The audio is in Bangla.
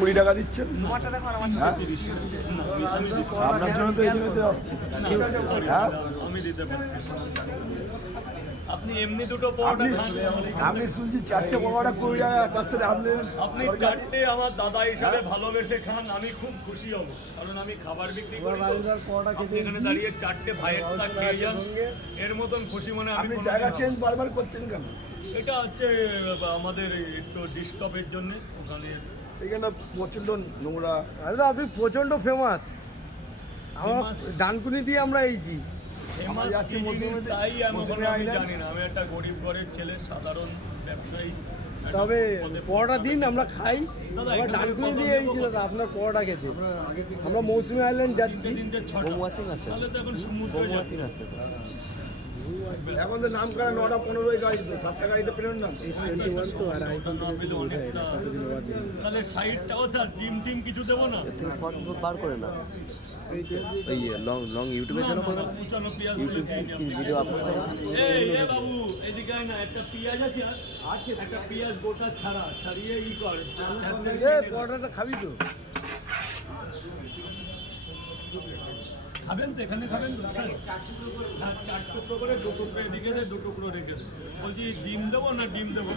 20 টাকা দিচ্ছেন? হ্যাঁ? আপনার জন্য তো এই জন্য আসছি। হ্যাঁ? আমি দিতে পারছি। আপনি এমনি দুটো পরোটা খান। আমি শুনছি 4টে পকোড়া 20 টাকা, তার সাথে আপনি 4টে আমার দাদা হিসাবে ভালোবেসে খান, আমি খুব খুশি হব, কারণ আমি খাবার বিক্রি করি তো। আপনি এখানে দাঁড়িয়ে 4টে ভাইয়ের তা খেয়ে যান, এর মতন খুশি মনে আপনি আমি জায়গা চেঞ্জ বারবার করছেন কেন? এটা হচ্ছে আমাদের একটু ডিস্টার্বের জন্য ওখানে এখানে প্রচন্ড নোংরা। আপনি প্রচন্ড ফেমাস, আমার ডানকুনি দিয়ে আমরা এইছি। ফেমাস যাচ্ছি মৌসুমীতে, তাই মৌসুমী আমি আইল্যান্ড। জানি না, আমি একটা গরিব ঘরের ছেলে, সাধারণ ব্যবসায়ী। তবে পরোটা দিন আমরা খাই, দাদা, আমরা এখানে ডানকুনি কত দিয়ে এইছি দেবো? দাদা আপনার পরোটা খেতে। আমরা মৌসুমী আইল্যান্ড যাচ্ছি। তিনটে 6টা মৌমাছি আছে, তাহলে তো এখন সমুদ্রে মৌমাছি যাচ্ছে। আছে। এখন তো নাম করা 9টা 15 গাড়ি, তো 7টা গাড়িতে পেলেন না। তাহলে সাইডটাও স্যার ডিম কিছু দেবো না? তুমি শর্ট বার করে না, ওই লং ইউটিউবের জন্য করে না, কুচানো পেঁয়াজ ইউটিউব ভিডিও আপলোড করে না। এ বাবু এদিকে আয় না, একটা পেঁয়াজ আছে একটা পেঁয়াজ গোটা ছাড়িয়ে কর। পরোটাটা খাবি তো? খাবেন তো, এখানে খাবেন তো? হ্যাঁ, 4 টুকরো করে, 2 টুকরো এদিকে দে, 2 টুকরো রেখে দে। বলছি ডিম দেবো না? ডিম দেবো।